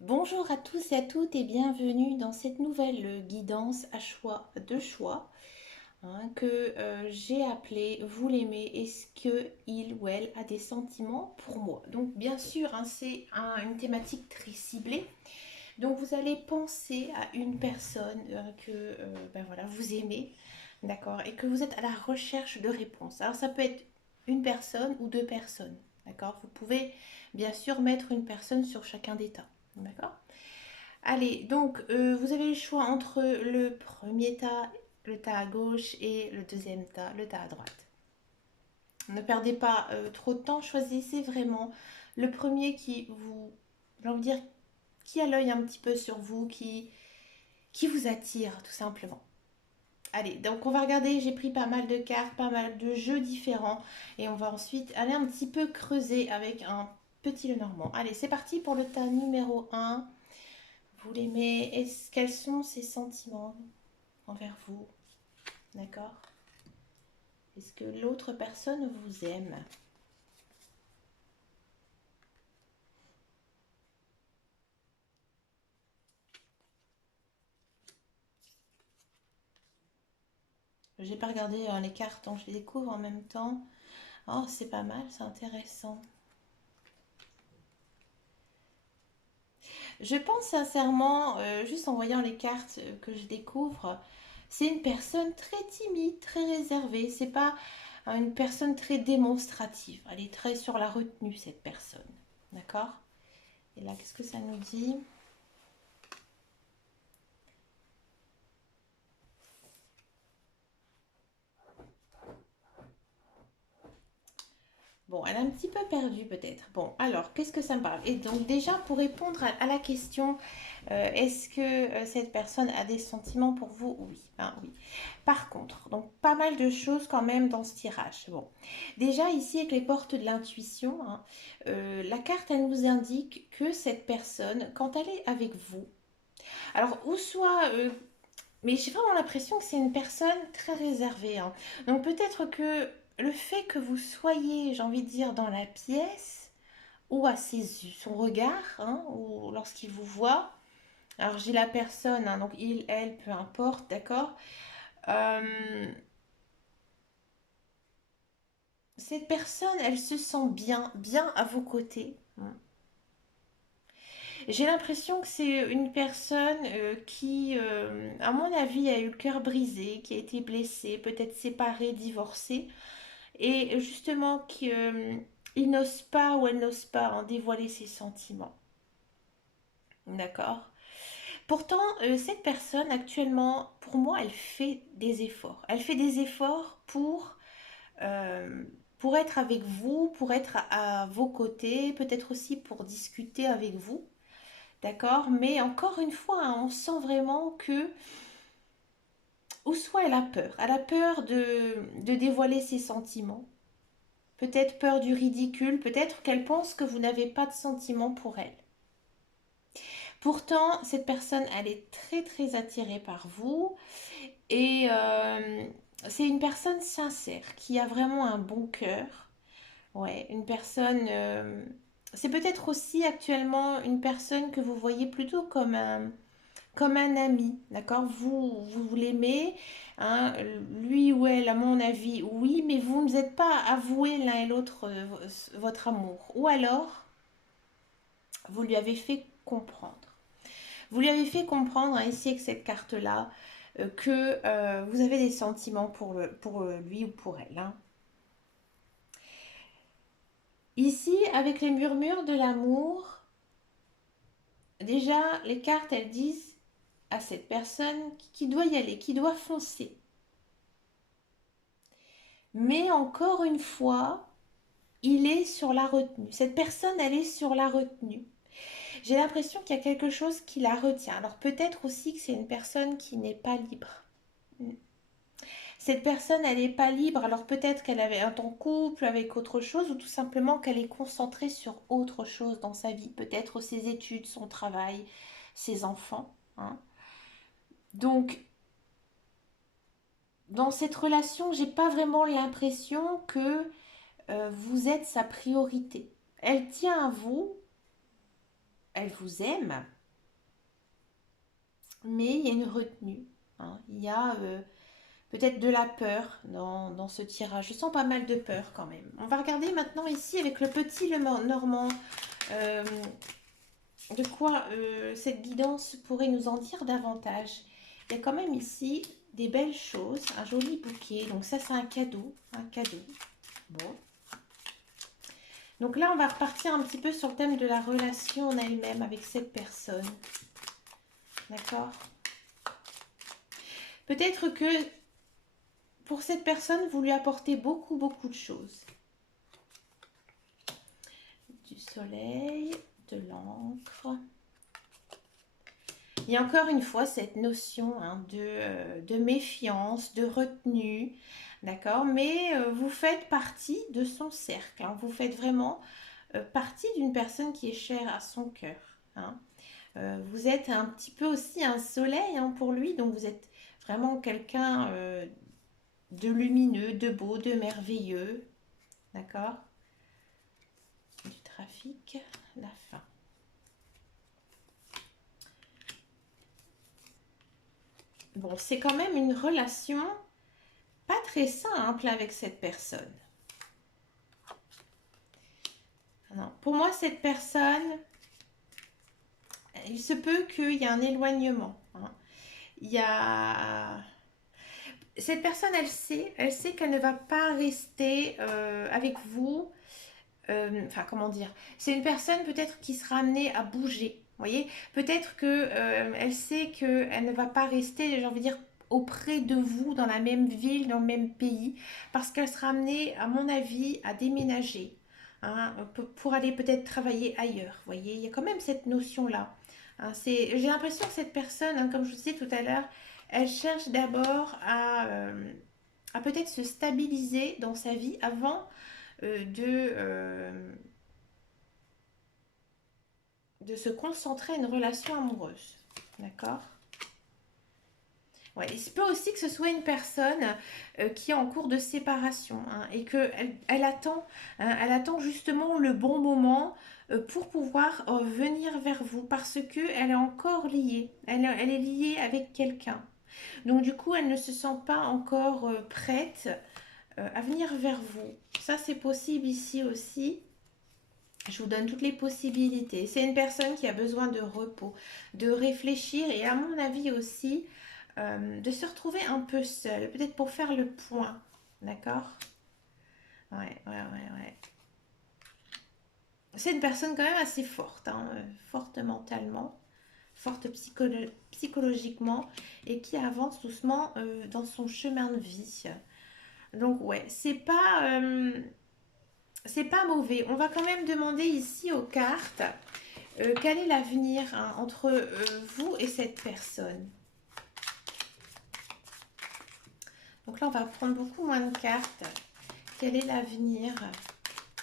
Bonjour à tous et à toutes et bienvenue dans cette nouvelle guidance à choix de choix que j'ai appelée Vous l'aimez, est-ce que il ou elle a des sentiments pour moi? Donc bien sûr, c'est une thématique très ciblée. Donc vous allez penser à une personne que ben voilà, vous aimez, d'accord, et que vous êtes à la recherche de réponses. Alors ça peut être une personne ou deux personnes, d'accord. Vous pouvez bien sûr mettre une personne sur chacun des tas, d'accord. Allez, donc vous avez le choix entre le premier tas, le tas à gauche, et le deuxième tas, le tas à droite. Ne perdez pas trop de temps, choisissez vraiment le premier qui vous, j'ai envie de dire, qui a l'œil un petit peu sur vous, qui vous attire tout simplement. Allez, donc on va regarder, j'ai pris pas mal de cartes, pas mal de jeux différents, et on va ensuite aller un petit peu creuser avec un petit Lenormand. Allez, c'est parti pour le tas numéro un. Vous l'aimez? Quels sont ses sentiments envers vous? D'accord. Est-ce que l'autre personne vous aime? J'ai pas regardé les cartes, donc je les découvre en même temps. Oh, c'est pas mal, c'est intéressant. Je pense sincèrement, juste en voyant les cartes que je découvre, c'est une personne très timide, très réservée. C'est pas une personne très démonstrative. Elle est très sur la retenue, cette personne. D'accord? Et là, qu'est-ce que ça nous dit? Bon, elle a un petit peu perdu peut-être. Bon, alors, qu'est-ce que ça me parle? Et donc déjà, pour répondre à la question, est-ce que cette personne a des sentiments pour vous? Oui, ben oui. Par contre, donc pas mal de choses quand même dans ce tirage. Bon, déjà ici avec les portes de l'intuition, la carte, elle nous indique que cette personne, quand elle est avec vous, alors ou soit... mais j'ai vraiment l'impression que c'est une personne très réservée, hein. Donc peut-être que le fait que vous soyez, j'ai envie de dire, dans la pièce, ou à son regard, ou lorsqu'il vous voit, alors j'ai la personne, donc il, elle, peu importe, d'accord. Euh, cette personne, elle se sent bien, bien à vos côtés, hein. J'ai l'impression que c'est une personne qui, à mon avis, a eu le cœur brisé, qui a été blessée, peut-être séparée, divorcée, et justement qui il n'ose pas ou elle n'ose pas dévoiler ses sentiments. D'accord. Pourtant, cette personne actuellement, pour moi, elle fait des efforts. Elle fait des efforts euh, pour être avec vous, pour être à vos côtés, peut-être aussi pour discuter avec vous. D'accord. Mais encore une fois, on sent vraiment que, ou soit elle a peur de dévoiler ses sentiments. Peut-être peur du ridicule, peut-être qu'elle pense que vous n'avez pas de sentiments pour elle. Pourtant, cette personne, elle est très très attirée par vous et c'est une personne sincère qui a vraiment un bon cœur. Ouais, une personne. C'est peut-être aussi actuellement une personne que vous voyez plutôt comme un ami, d'accord? Vous l'aimez, hein, lui ou elle, à mon avis, oui, mais vous ne vous êtes pas avoué l'un et l'autre votre amour. Ou alors, vous lui avez fait comprendre. Vous lui avez fait comprendre, ici avec cette carte-là, que vous avez des sentiments pour lui ou pour elle, hein. Ici, avec les murmures de l'amour, déjà, les cartes, elles disent à cette personne qui doit y aller, qui doit foncer. Mais encore une fois, il est sur la retenue. Cette personne, elle est sur la retenue. J'ai l'impression qu'il y a quelque chose qui la retient. Alors peut-être aussi que c'est une personne qui n'est pas libre. Cette personne, elle n'est pas libre, alors peut-être qu'elle avait un temps couple avec autre chose, ou tout simplement qu'elle est concentrée sur autre chose dans sa vie. Peut-être ses études, son travail, ses enfants, hein. Donc, dans cette relation, j'ai pas vraiment l'impression que vous êtes sa priorité. Elle tient à vous, elle vous aime, mais il y a une retenue, hein. Il y a peut-être de la peur dans ce tirage. Je sens pas mal de peur quand même. On va regarder maintenant ici avec le petit le Normand. euh, de quoi cette guidance pourrait nous en dire davantage. Il y a quand même ici des belles choses, un joli bouquet. Donc ça, c'est un cadeau. Un cadeau. Bon. Donc là, on va repartir un petit peu sur le thème de la relation en elle-même avec cette personne. D'accord? Peut-être que pour cette personne, vous lui apportez beaucoup, beaucoup de choses. Du soleil, de l'encre. Il y a encore une fois cette notion hein, de méfiance, de retenue, d'accord? Mais vous faites partie de son cercle, hein. Vous faites vraiment partie d'une personne qui est chère à son cœur, hein. Vous êtes un petit peu aussi un soleil hein, pour lui, donc vous êtes vraiment quelqu'un de lumineux, de beau, de merveilleux, d'accord? Du trafic, la fin. Bon, c'est quand même une relation pas très simple avec cette personne. Non. Pour moi, cette personne, il se peut qu'il y ait un éloignement, hein. Il y a... Cette personne, elle sait qu'elle ne va pas rester avec vous. Enfin, comment dire? C'est une personne peut-être qui sera amenée à bouger. Vous voyez? Peut-être que elle sait qu'elle ne va pas rester, j'ai envie de dire, auprès de vous dans la même ville, dans le même pays, parce qu'elle sera amenée, à mon avis, à déménager, hein, pour aller peut-être travailler ailleurs. Vous voyez? Il y a quand même cette notion-là. Hein, j'ai l'impression que cette personne, hein, comme je vous disais tout à l'heure, elle cherche d'abord à peut-être se stabiliser dans sa vie avant de se concentrer à une relation amoureuse. D'accord? Ouais, il se peut aussi que ce soit une personne qui est en cours de séparation hein, et qu'elle attend, hein, elle attend justement le bon moment pour pouvoir venir vers vous parce qu'elle est encore liée. Elle est liée avec quelqu'un. Donc du coup, elle ne se sent pas encore prête à venir vers vous. Ça, c'est possible ici aussi. Je vous donne toutes les possibilités. C'est une personne qui a besoin de repos, de réfléchir et à mon avis aussi de se retrouver un peu seule, peut-être pour faire le point. D'accord? Ouais. C'est une personne quand même assez forte, hein, forte mentalement, forte psychologiquement et qui avance doucement dans son chemin de vie. Donc ouais, c'est pas mauvais. On va quand même demander ici aux cartes quel est l'avenir hein, entre vous et cette personne. Donc là, on va prendre beaucoup moins de cartes. Quel est l'avenir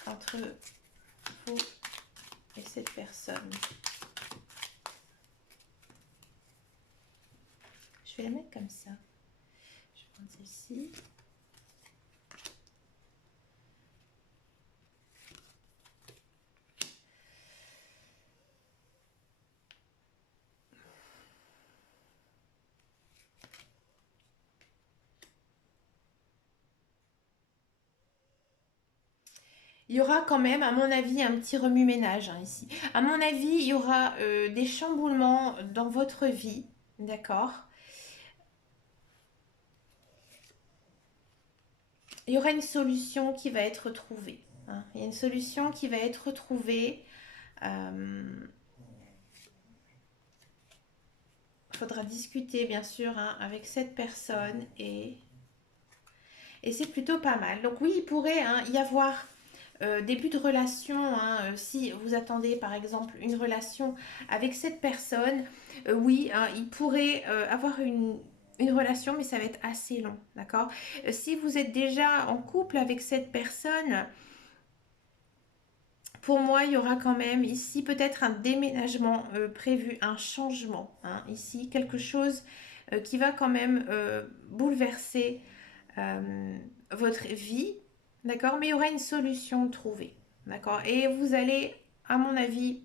entre vous et cette personne? Je vais la mettre comme ça. Je vais prendre celle-ci. Il y aura quand même, à mon avis, un petit remue-ménage hein, ici. À mon avis, il y aura des chamboulements dans votre vie, d'accord? Il y aura une solution qui va être trouvée, hein. Il y a une solution qui va être trouvée. Il faudra discuter, bien sûr, hein, avec cette personne et c'est plutôt pas mal. Donc oui, il pourrait hein, y avoir début de relation, hein, si vous attendez par exemple une relation avec cette personne, oui, hein, il pourrait avoir une relation, mais ça va être assez long, d'accord? Si vous êtes déjà en couple avec cette personne, pour moi, il y aura quand même ici peut-être un déménagement prévu, un changement, hein, ici, quelque chose qui va quand même bouleverser votre vie, d'accord? Mais il y aura une solution trouvée, d'accord? Et vous allez, à mon avis,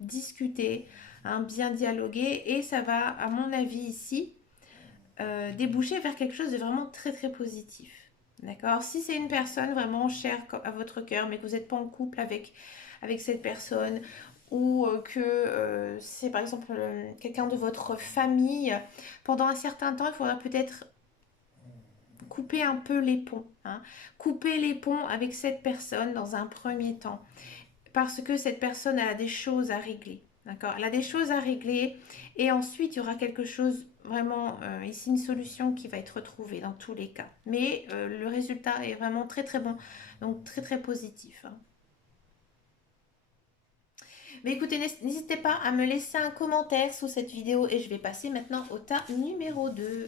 discuter, hein, bien dialoguer, et ça va, à mon avis ici, déboucher vers quelque chose de vraiment très très positif. D'accord? Si c'est une personne vraiment chère à votre cœur, mais que vous n'êtes pas en couple avec cette personne, ou que c'est par exemple quelqu'un de votre famille, pendant un certain temps, il faudra peut-être couper un peu les ponts, hein. Couper les ponts avec cette personne dans un premier temps, parce que cette personne elle a des choses à régler. D'accord? Elle a des choses à régler, et ensuite il y aura quelque chose vraiment, ici une solution qui va être trouvée dans tous les cas. Mais le résultat est vraiment très très bon, donc très très positif, hein. Mais écoutez, n'hésitez pas à me laisser un commentaire sous cette vidéo, et je vais passer maintenant au tas numéro 2.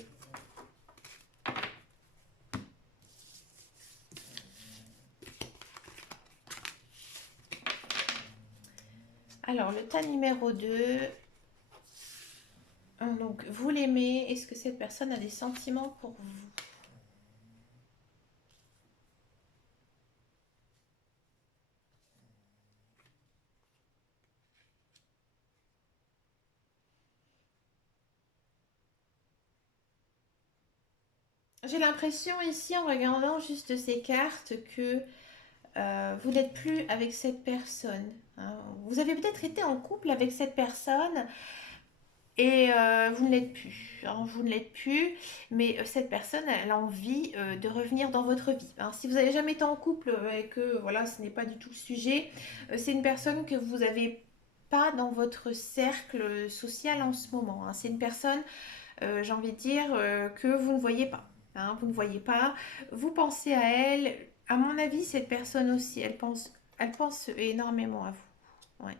Alors, le tas numéro 2. Donc, vous l'aimez. Est-ce que cette personne a des sentiments pour vous? J'ai l'impression ici, en regardant juste ces cartes, que vous n'êtes plus avec cette personne, hein. Vous avez peut-être été en couple avec cette personne, et vous ne l'êtes plus, hein, vous ne l'êtes plus, mais cette personne, elle a envie de revenir dans votre vie, hein. Si vous n'avez jamais été en couple et que voilà, ce n'est pas du tout le sujet, c'est une personne que vous avez pas dans votre cercle social en ce moment, hein. C'est une personne, j'ai envie de dire, que vous ne voyez pas, hein. Vous ne voyez pas, vous pensez à elle. À mon avis, cette personne aussi, elle pense énormément à vous. Ouais.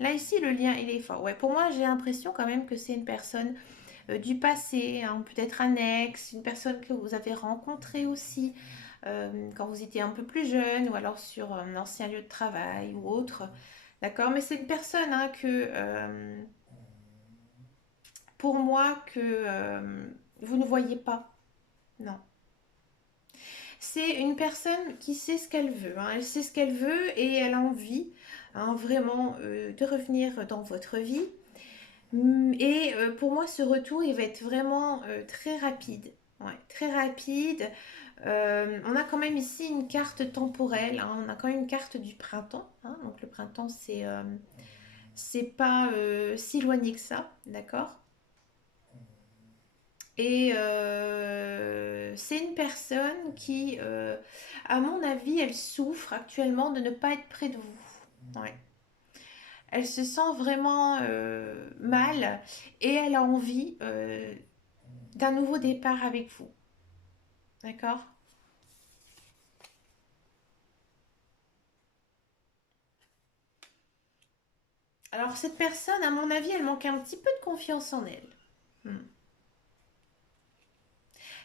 Là, ici, le lien, il est fort. Ouais, pour moi, j'ai l'impression quand même que c'est une personne du passé, hein, peut-être un ex, une personne que vous avez rencontrée aussi quand vous étiez un peu plus jeune, ou alors sur un ancien lieu de travail ou autre. D'accord? Mais c'est une personne, hein, pour moi, que vous ne voyez pas. Non. C'est une personne qui sait ce qu'elle veut, hein. Elle sait ce qu'elle veut, et elle a envie, hein, vraiment, de revenir dans votre vie. Et pour moi, ce retour, il va être vraiment très rapide. Ouais, très rapide. On a quand même ici une carte temporelle, hein. On a quand même une carte du printemps, hein. Donc le printemps, c'est pas si éloigné que ça, d'accord? Et c'est une personne qui, à mon avis, elle souffre actuellement de ne pas être près de vous. Ouais. Elle se sent vraiment mal, et elle a envie d'un nouveau départ avec vous. D'accord? Alors cette personne, à mon avis, elle manque un petit peu de confiance en elle. Hmm.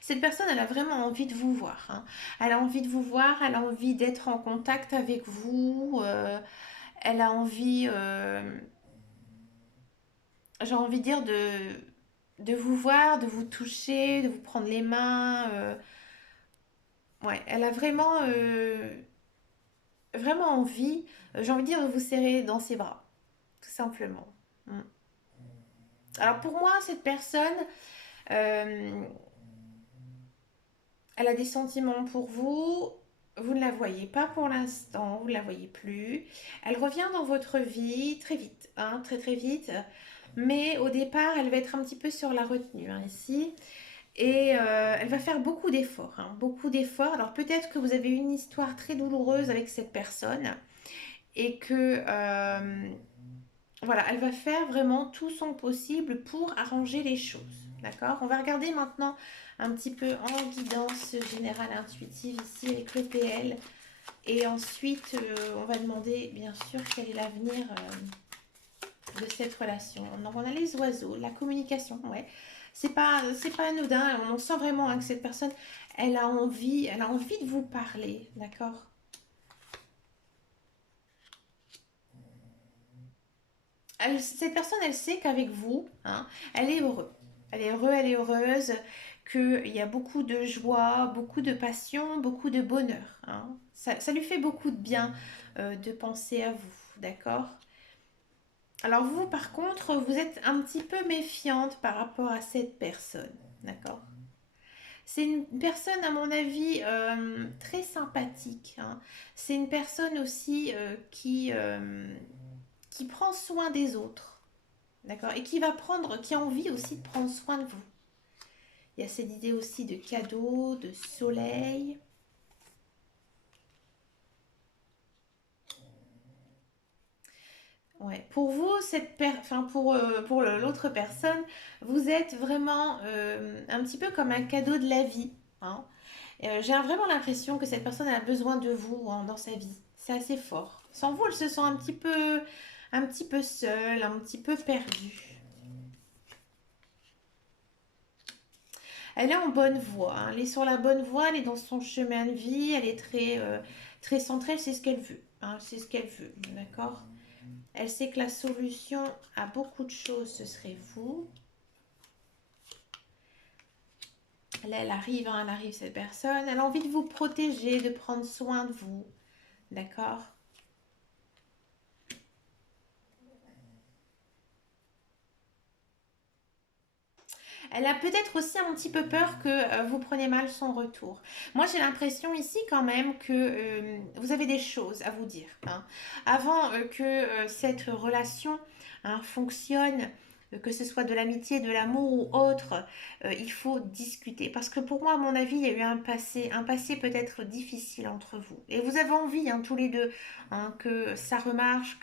Cette personne, elle a vraiment envie de vous voir, hein. Elle a envie de vous voir, elle a envie d'être en contact avec vous. Elle a envie, j'ai envie de dire, de vous voir, de vous toucher, de vous prendre les mains. Ouais, elle a vraiment, vraiment envie, j'ai envie de dire, de vous serrer dans ses bras, tout simplement. Mm. Alors pour moi, cette personne, euh, elle a des sentiments pour vous. Vous ne la voyez pas pour l'instant, vous ne la voyez plus. Elle revient dans votre vie très vite, hein, très très vite. Mais au départ, elle va être un petit peu sur la retenue, hein, ici. Et elle va faire beaucoup d'efforts, hein, beaucoup d'efforts. Alors peut-être que vous avez eu une histoire très douloureuse avec cette personne, et que voilà, elle va faire vraiment tout son possible pour arranger les choses. D'accord? On va regarder maintenant un petit peu en guidance générale intuitive ici avec le PL. Et ensuite, on va demander bien sûr quel est l'avenir de cette relation. Donc on a les oiseaux, la communication, ouais. C'est pas anodin. On sent vraiment, hein, que cette personne, elle a envie de vous parler, d'accord? Cette personne, elle sait qu'avec vous, hein, elle est heureuse. Elle est heureuse, elle est heureuse, qu'il y a beaucoup de joie, beaucoup de passion, beaucoup de bonheur, hein. Ça lui fait beaucoup de bien de penser à vous, d'accord? Alors vous, par contre, vous êtes un petit peu méfiante par rapport à cette personne, d'accord? C'est une personne, à mon avis, très sympathique, hein. C'est une personne aussi qui prend soin des autres, d'accord? Et qui a envie aussi de prendre soin de vous. Il y a cette idée aussi de cadeau, de soleil. Ouais. Pour vous, enfin pour l'autre personne, vous êtes vraiment un petit peu comme un cadeau de la vie, hein. J'ai vraiment l'impression que cette personne a besoin de vous, hein, dans sa vie. C'est assez fort. Sans vous, elle se sent un petit peu seule, un petit peu perdue. Elle est en bonne voie, hein. Elle est sur la bonne voie, elle est dans son chemin de vie, elle est très centrée, elle sait ce qu'elle veut, hein, c'est ce qu'elle veut, d'accord? Elle sait que la solution à beaucoup de choses, ce serait vous. Là, elle arrive, hein, elle arrive cette personne. Elle a envie de vous protéger, de prendre soin de vous, d'accord? Elle a peut-être aussi un petit peu peur que vous preniez mal son retour. Moi, j'ai l'impression ici quand même que vous avez des choses à vous dire, hein. Avant que cette relation, hein, fonctionne, que ce soit de l'amitié, de l'amour ou autre, il faut discuter. Parce que pour moi, à mon avis, il y a eu un passé peut-être difficile entre vous. Et vous avez envie, hein, tous les deux, hein, que ça remarche,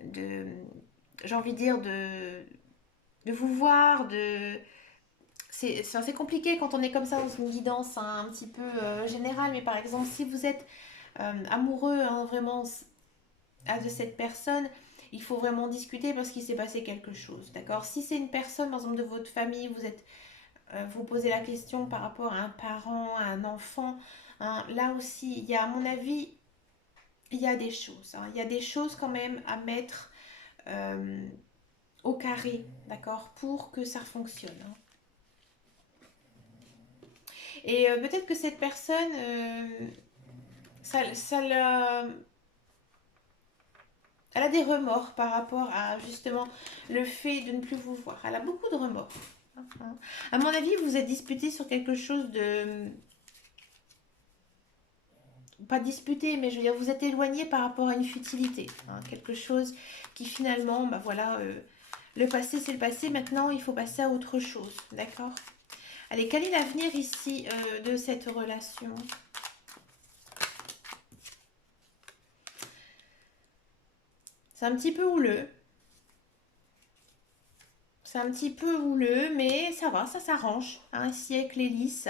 de, j'ai envie de dire, de vous voir, c'est compliqué quand on est comme ça dans une guidance, hein, un petit peu générale, mais par exemple, si vous êtes amoureux, hein, vraiment de cette personne, il faut vraiment discuter parce qu'il s'est passé quelque chose, d'accord? Si c'est une personne, par exemple, de votre famille, vous posez la question par rapport à un parent, à un enfant, hein, là aussi, il y a, à mon avis, il y a des choses, hein, il y a des choses quand même à mettre euh, au carré, d'accord, pour que ça fonctionne, hein. Et peut-être que cette personne, ça elle a des remords par rapport à justement le fait de ne plus vous voir. Elle a beaucoup de remords, hein. À mon avis, vous êtes disputé sur quelque chose de... Pas disputé, mais je veux dire, vous êtes éloigné par rapport à une futilité, hein. Quelque chose qui finalement, bah voilà, le passé c'est le passé, maintenant il faut passer à autre chose, d'accord? Allez, quel est l'avenir ici de cette relation? C'est un petit peu houleux. C'est un petit peu houleux, mais ça va, ça s'arrange, hein, ici avec les lys.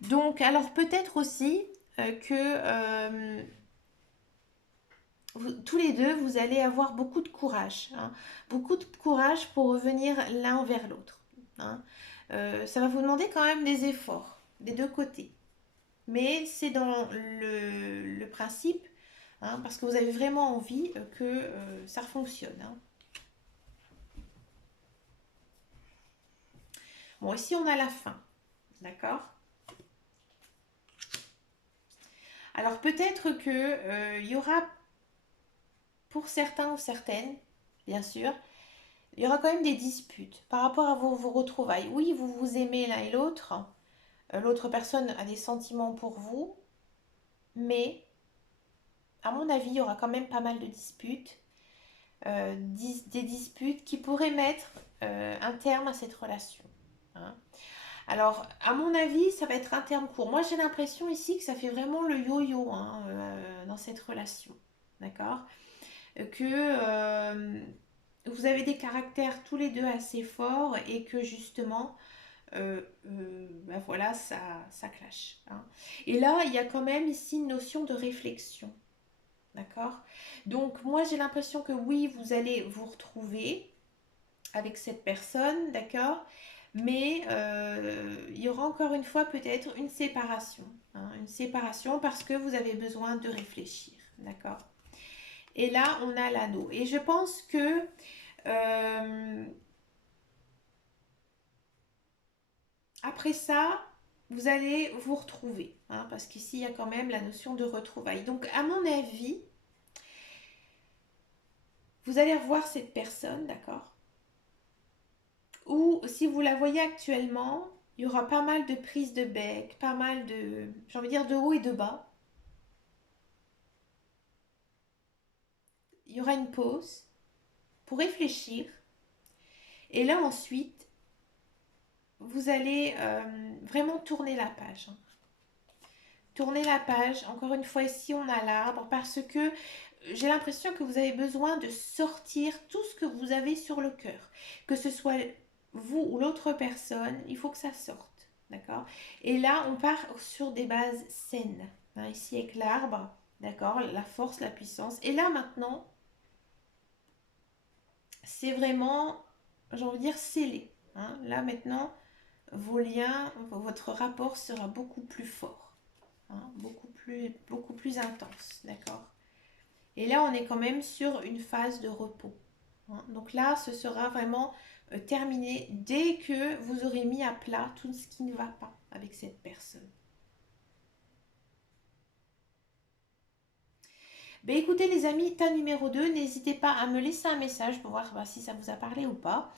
Donc, alors peut-être aussi que tous les deux, vous allez avoir beaucoup de courage, hein. Beaucoup de courage pour revenir l'un vers l'autre, hein. Ça va vous demander quand même des efforts des deux côtés. Mais c'est dans le principe, hein, parce que vous avez vraiment envie que ça fonctionne, hein. Bon, ici on a la fin, d'accord? Alors peut-être que il y aura pour certains ou certaines, bien sûr, il y aura quand même des disputes par rapport à vos retrouvailles. Oui, vous vous aimez l'un et l'autre, l'autre personne a des sentiments pour vous, mais à mon avis, il y aura quand même pas mal de disputes, des disputes qui pourraient mettre un terme à cette relation, hein. Alors, à mon avis, ça va être un terme court. Moi, j'ai l'impression ici que ça fait vraiment le yo-yo, hein, dans cette relation. D'accord? Que vous avez des caractères tous les deux assez forts et que justement, ben voilà, ça clash, hein. Et là, il y a quand même ici une notion de réflexion. D'accord? Donc, moi, j'ai l'impression que oui, vous allez vous retrouver avec cette personne, d'accord? Mais il y aura encore une fois peut-être une séparation, hein, une séparation parce que vous avez besoin de réfléchir, d'accord? Et là, on a l'anneau. Et je pense que euh, après ça, vous allez vous retrouver, hein, parce qu'ici, il y a quand même la notion de retrouvailles. Donc, à mon avis, Vous allez revoir cette personne, d'accord? Ou si vous la voyez actuellement, il y aura pas mal de prises de bec, pas mal de, j'ai envie de dire, de haut et de bas. Il y aura une pause pour réfléchir. Et là ensuite, vous allez vraiment tourner la page, hein. Tourner la page, encore une fois ici on a l'arbre, parce que j'ai l'impression que vous avez besoin de sortir tout ce que vous avez sur le cœur. Que ce soit vous ou l'autre personne, il faut que ça sorte. D'accord? Et là, on part sur des bases saines, hein, ici avec l'arbre, d'accord? La force, la puissance. Et là maintenant, c'est vraiment, j'ai envie de dire, scellé, hein. Là maintenant, vos liens, votre rapport sera beaucoup plus fort, hein, beaucoup plus intense, d'accord? Et là, on est quand même sur une phase de repos, hein. Donc là, ce sera vraiment terminé dès que vous aurez mis à plat tout ce qui ne va pas avec cette personne. Ben écoutez les amis, tas numéro 2, n'hésitez pas à me laisser un message pour voir si ça vous a parlé ou pas.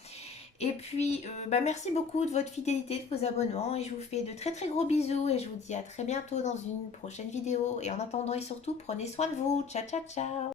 Et puis, merci beaucoup de votre fidélité, de vos abonnements. Et je vous fais de très très gros bisous. Et je vous dis à très bientôt dans une prochaine vidéo. Et en attendant et surtout, prenez soin de vous. Ciao, ciao, ciao.